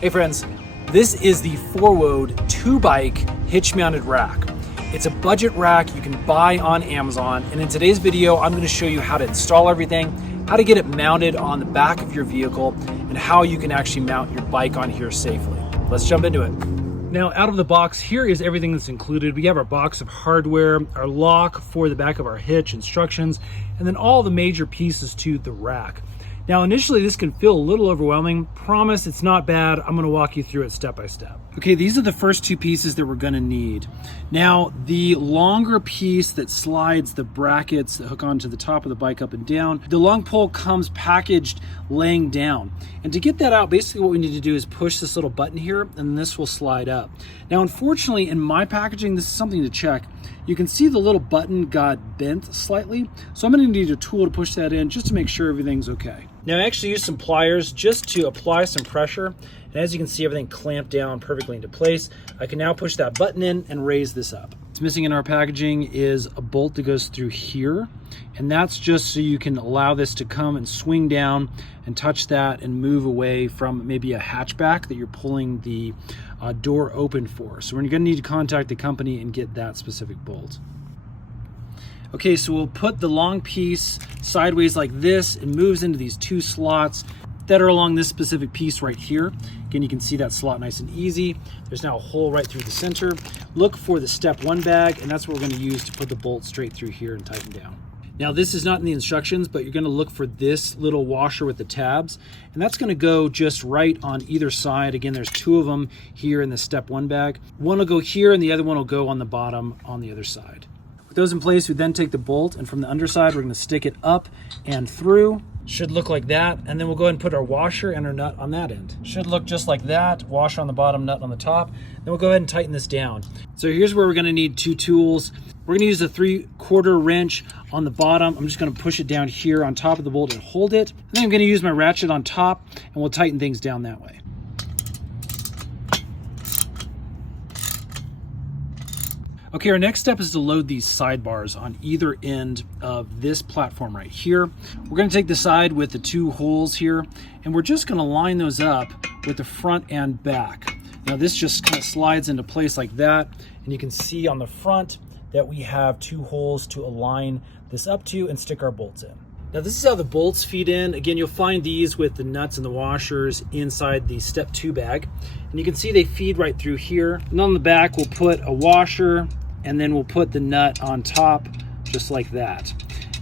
Hey friends, this is the FORWODE 2-bike hitch-mounted rack. It's a budget rack you can buy on Amazon, and in today's video I'm going to show you how to install everything, how to get it mounted on the back of your vehicle, and how you can actually mount your bike on here safely. Let's jump into it. Now, out of the box, here is everything that's included. We have our box of hardware, our lock for the back of our hitch, instructions, and then all the major pieces to the rack. Now, initially, this can feel a little overwhelming. Promise, it's not bad. I'm gonna walk you through it step by step. Okay, these are the first two pieces that we're gonna need. Now, the longer piece that slides the brackets that hook onto the top of the bike up and down, the long pole comes packaged laying down. And to get that out, basically what we need to do is push this little button here, and this will slide up. Now, unfortunately, in my packaging, this is something to check. You can see the little button got bent slightly, so I'm gonna need a tool to push that in just to make sure everything's okay. Now, I actually used some pliers just to apply some pressure, and as you can see, everything clamped down perfectly into place. I can now push that button in and raise this up. What's missing in our packaging is a bolt that goes through here, and that's just so you can allow this to come and swing down and touch that and move away from maybe a hatchback that you're pulling the door open for. So we're gonna need to contact the company and get that specific bolt. Okay, so we'll put the long piece sideways like this. It moves into these two slots that are along this specific piece right here. Again, you can see that slot nice and easy. There's now a hole right through the center. Look for the step 1 bag, and that's what we're gonna use to put the bolt straight through here and tighten down. Now, this is not in the instructions, but you're gonna look for this little washer with the tabs, and that's gonna go just right on either side. Again, there's 2 of them here in the step 1 bag. One will go here, and the other one will go on the bottom on the other side. With those in place, we then take the bolt, and from the underside, we're gonna stick it up and through. Should look like that, and then we'll go ahead and put our washer and our nut on that end. Should look just like that, washer on the bottom, nut on the top. Then we'll go ahead and tighten this down. So here's where we're gonna need 2 tools. We're gonna use a 3/4 wrench on the bottom. I'm just gonna push it down here on top of the bolt and hold it. And then I'm gonna use my ratchet on top, and we'll tighten things down that way. Okay, our next step is to load these sidebars on either end of this platform right here. We're gonna take the side with the 2 holes here, and we're just gonna line those up with the front and back. Now, this just kind of slides into place like that, and you can see on the front that we have 2 holes to align this up to and stick our bolts in. Now, this is how the bolts feed in. Again, you'll find these with the nuts and the washers inside the step 2 bag, and you can see they feed right through here. And on the back, we'll put a washer, and then we'll put the nut on top just like that.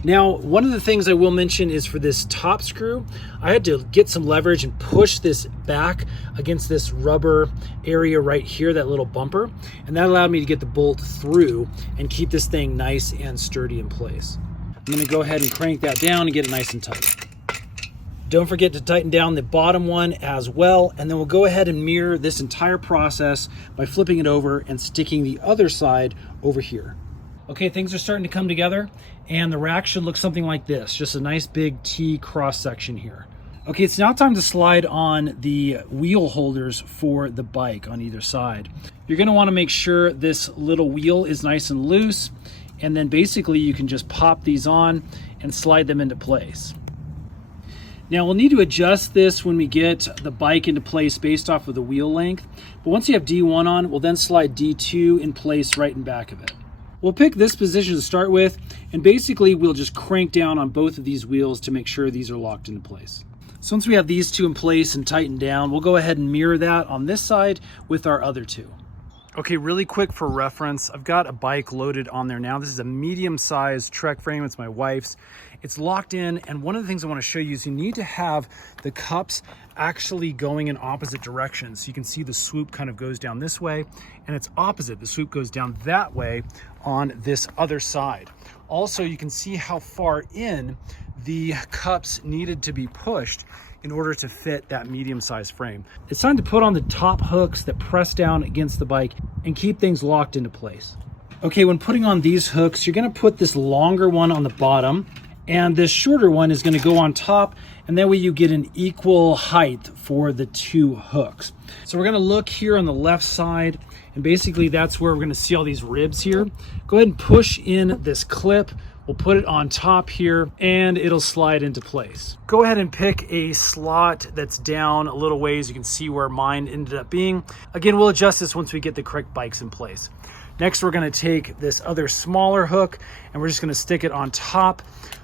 Now, one of the things I will mention is for this top screw, I had to get some leverage and push this back against this rubber area right here, that little bumper, and that allowed me to get the bolt through and keep this thing nice and sturdy in place. I'm gonna go ahead and crank that down and get it nice and tight. Don't forget to tighten down the bottom one as well, and then we'll go ahead and mirror this entire process by flipping it over and sticking the other side over here. Okay, things are starting to come together, and the rack should look something like this, just a nice big T cross section here. Okay, it's now time to slide on the wheel holders for the bike on either side. You're gonna wanna make sure this little wheel is nice and loose, and then basically you can just pop these on and slide them into place. Now, we'll need to adjust this when we get the bike into place based off of the wheel length. But once you have D1 on, we'll then slide D2 in place right in back of it. We'll pick this position to start with, and basically we'll just crank down on both of these wheels to make sure these are locked into place. So once we have these 2 in place and tightened down, we'll go ahead and mirror that on this side with our other 2. Okay, really quick for reference, I've got a bike loaded on there now. This is a medium-sized Trek frame. It's my wife's. It's locked in, and one of the things I want to show you is you need to have the cups actually going in opposite directions. So you can see the swoop kind of goes down this way, and it's opposite. The swoop goes down that way on this other side. Also, you can see how far in the cups needed to be pushed in order to fit that medium-sized frame. It's time to put on the top hooks that press down against the bike and keep things locked into place. Okay, when putting on these hooks, you're gonna put this longer one on the bottom, and this shorter one is gonna go on top, and that way you get an equal height for the 2 hooks. So we're gonna look here on the left side, and basically that's where we're gonna see all these ribs here. Go ahead and push in this clip We'll put it on top here and it'll slide into place. Go ahead and pick a slot that's down a little ways. You can see where mine ended up being. Again, we'll adjust this once we get the correct bikes in place. Next, we're gonna take this other smaller hook and we're just gonna stick it on top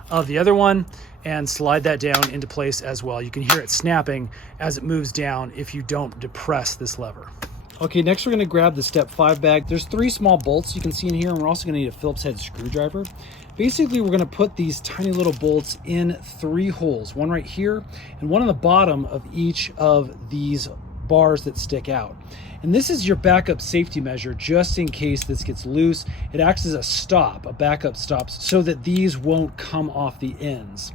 of the other one and slide that down into place as well. You can hear it snapping as it moves down if you don't depress this lever. Okay, next we're gonna grab the step 5 bag. There's 3 small bolts you can see in here, and we're also gonna need a Phillips head screwdriver. Basically, we're gonna put these tiny little bolts in 3 holes, one right here and one on the bottom of each of these bars that stick out. And this is your backup safety measure just in case this gets loose. It acts as a stop, a backup stop, so that these won't come off the ends.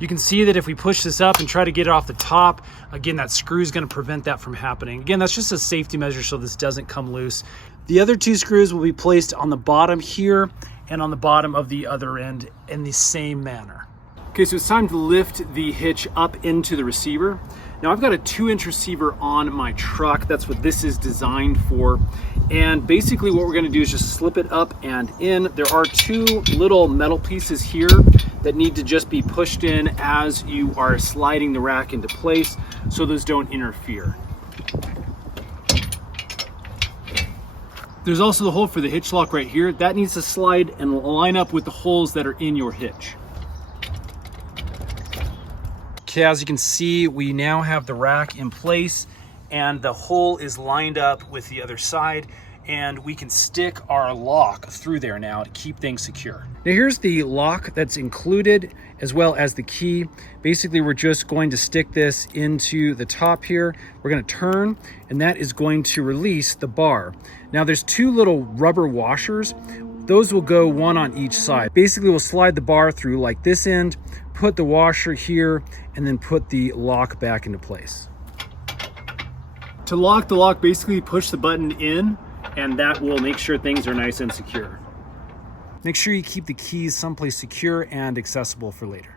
You can see that if we push this up and try to get it off the top, again, that screw is going to prevent that from happening. Again, that's just a safety measure so this doesn't come loose. The other 2 screws will be placed on the bottom here and on the bottom of the other end in the same manner. Okay, so it's time to lift the hitch up into the receiver. Now I've got a 2-inch receiver on my truck. That's what this is designed for. And basically what we're gonna do is just slip it up and in. There are 2 little metal pieces here that need to just be pushed in as you are sliding the rack into place so those don't interfere. There's also the hole for the hitch lock right here. That needs to slide and line up with the holes that are in your hitch. Okay, as you can see, we now have the rack in place and the hole is lined up with the other side, and we can stick our lock through there now to keep things secure. Now here's the lock that's included as well as the key. Basically, we're just going to stick this into the top here. We're going to turn and that is going to release the bar. Now there's 2 little rubber washers. Those will go one on each side. Basically, we'll slide the bar through like this end, put the washer here, and then put the lock back into place. To lock the lock, basically push the button in, and that will make sure things are nice and secure. Make sure you keep the keys someplace secure and accessible for later.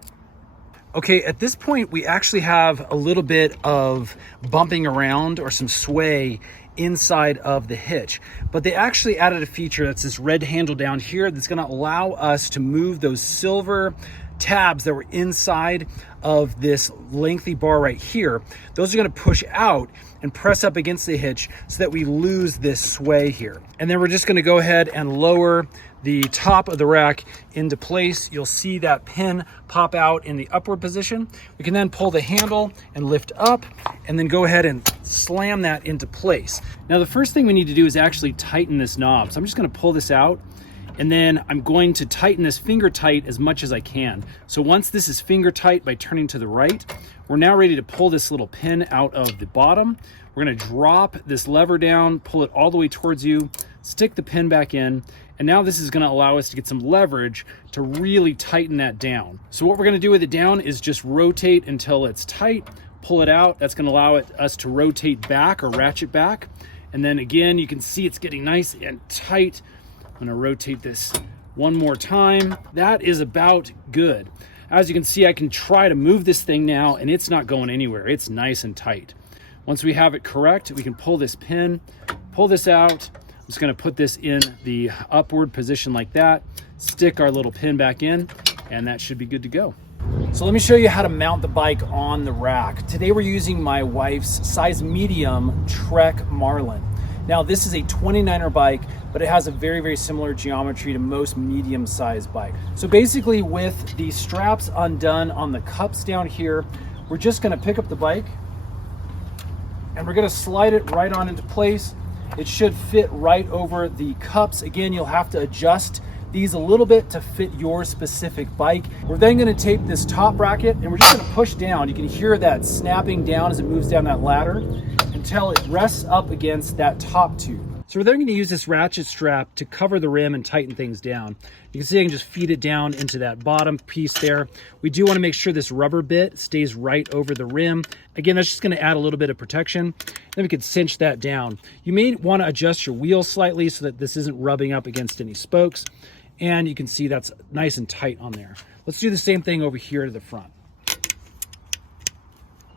Okay, at this point, we actually have a little bit of bumping around or some sway inside of the hitch, but they actually added a feature that's this red handle down here that's going to allow us to move those silver tabs that were inside of this lengthy bar right here. Those are going to push out and press up against the hitch so that we lose this sway here. And then we're just going to go ahead and lower the top of the rack into place. You'll see that pin pop out in the upward position. We can then pull the handle and lift up and then go ahead and slam that into place. Now the first thing we need to do is actually tighten this knob. So I'm just going to pull this out, and then I'm going to tighten this finger tight as much as I can. So once this is finger tight by turning to the right, we're now ready to pull this little pin out of the bottom. We're going to drop this lever down, pull it all the way towards you, stick the pin back in, and now this is going to allow us to get some leverage to really tighten that down. So what we're going to do with it down is just rotate until it's tight, pull it out. That's going to allow us to rotate back or ratchet back. And then again, you can see it's getting nice and tight. I'm going to rotate this one more time. That is about good. As you can see, I can try to move this thing now and it's not going anywhere. It's nice and tight. Once we have it correct, we can pull this pin, pull this out. I'm just going to put this in the upward position like that, stick our little pin back in, and that should be good to go. So let me show you how to mount the bike on the rack. Today we're using my wife's size medium Trek Marlin. Now this is a 29er bike, but it has a very, very similar geometry to most medium-sized bikes. So basically with the straps undone on the cups down here, we're just gonna pick up the bike and we're gonna slide it right on into place. It should fit right over the cups. Again, you'll have to adjust these a little bit to fit your specific bike. We're then gonna tape this top bracket and we're just gonna push down. You can hear that snapping down as it moves down that ladder until it rests up against that top tube. So we're then going to use this ratchet strap to cover the rim and tighten things down. You can see I can just feed it down into that bottom piece there. We do want to make sure this rubber bit stays right over the rim. Again, that's just going to add a little bit of protection. Then we can cinch that down. You may want to adjust your wheel slightly so that this isn't rubbing up against any spokes. And you can see that's nice and tight on there. Let's do the same thing over here to the front.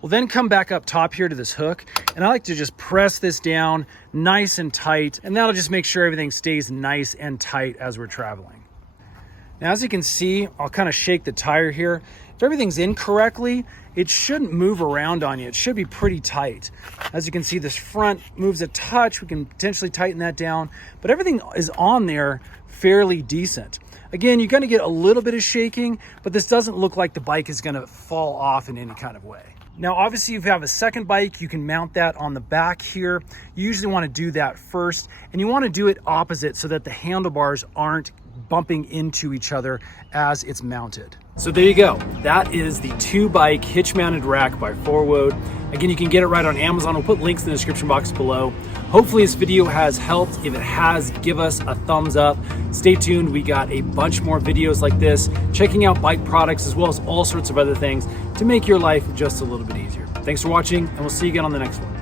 We'll then come back up top here to this hook, and I like to just press this down nice and tight, and that'll just make sure everything stays nice and tight as we're traveling. Now, as you can see, I'll kind of shake the tire here. If everything's in correctly, it shouldn't move around on you. It should be pretty tight. As you can see, this front moves a touch. We can potentially tighten that down, but everything is on there fairly decent. Again, you're going to get a little bit of shaking, but this doesn't look like the bike is going to fall off in any kind of way. Now, obviously, if you have a second bike, you can mount that on the back here. You usually want to do that first, and you want to do it opposite so that the handlebars aren't bumping into each other as it's mounted. So there you go. That is the 2-bike hitch mounted rack by FORWODE. Again, you can get it right on Amazon. We'll put links in the description box below. Hopefully this video has helped. If it has, give us a thumbs up. Stay tuned. We got a bunch more videos like this, checking out bike products as well as all sorts of other things to make your life just a little bit easier. Thanks for watching, and we'll see you again on the next one.